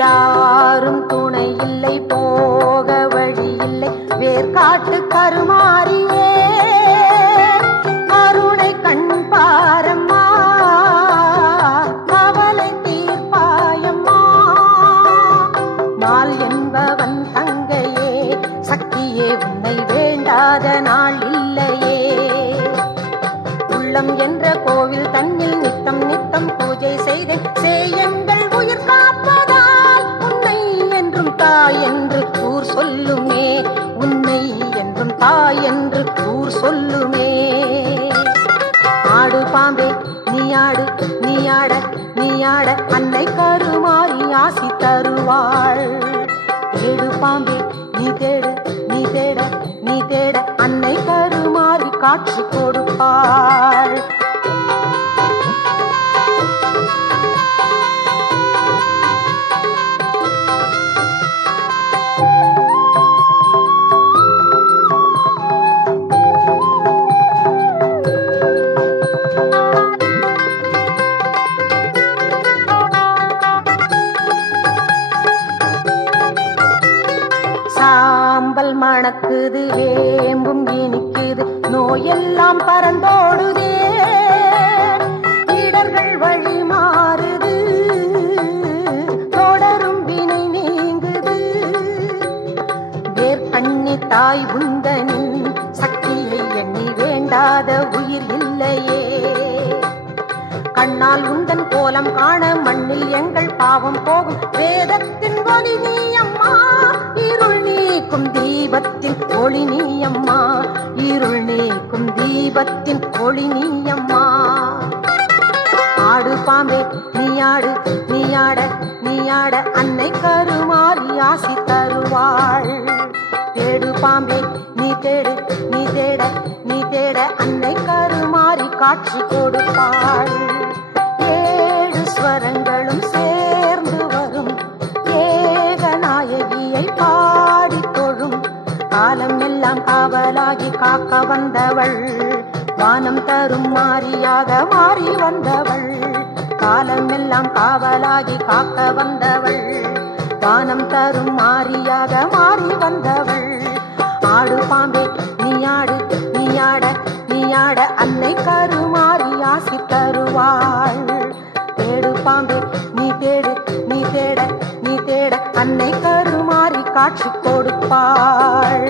யாரும் துணை இல்லை, போக வழி இல்லை, வேர்காட்டு கருமாறியே கருணை கண் பாரம்மா, கவலை தீர்ப்பாயம்மா. நாள் என்பவன் தங்கையே, சக்தியே உன்னை வேண்டாத நாள் இல்லையே. உள்ளம் என்ற கோவில் தன்னில் நித்தம் நித்தம் பூஜை செய்தேன், சேயங்கள் உயிர் காப்பதால் உன்னை என்றும் தாய் என்று கூர் சொல்லுமே, உன்னை என்றும் தாய் என்று கூர் சொல்லுமே. ஆடு பாம்பே நீ ஆடு, நீ ஆட நீ ஆட, அன்னை கருமாறி ஆசி தருவாள். தேடு பாம்பே நீ தேடு, நீ தேட நீ தேட, அன்னை கருமாறி காட்சி கொடுப்பாள். சாம்பல் மணக்குது, வேம்பும் இனிக்குது, நோயெல்லாம் பறந்தோடுதே, இடர்கள் வழி மாறுது, தொடரும் வினை நீங்குது. வேர்க்கண்ணி தாய் உந்தனின் சக்தியை எண்ணி வேண்டாத உயிர் இல்லையே. கண்ணால் உந்தன் கோலம் காண மண்ணில் எங்கள் பாவம் போகும், வேதத்தின் ஒளி நீ அம்மா, இருள் நீக்கும் தீபத்தின் ஒளி நீ அம்மா, இருள் நீக்கும் தீபத்தின் ஒளி நீ அம்மா. ஆடு பாம்பே நீ ஆடு, நீ ஆட நீ ஆட, அன்னை கருமாறி ஆசி தருவாள். தேடு பாம்பே நீ தேடு, நீ தேட நீ தேட, அன்னை கருமாறி காட்சி கொடுப்பாள். ஏழு ஸ்வரங்களும் சேர்ந்து வரும் ஏகநாயகியை பாடி தொழும், காலம் எல்லாம் காவலாகி காக்க வந்தவள், வானம் தரும் மாரியாக மாறி வந்தவள். காலம் எல்லாம் காவலாகி காக்க வந்தவள், வானம் தரும் மாரியாக மாறி வந்தவள். ஆடு பாம்பே நீ ஆடு, நீ ஆட நீ ஆட, அன்னை கருமாறி ஆசி தருவாள். தேடு பாம்பே நீ தேடு, நீ தேட நீ தேட, அன்னை கருமாறி காட்சி கொடுப்பாள்.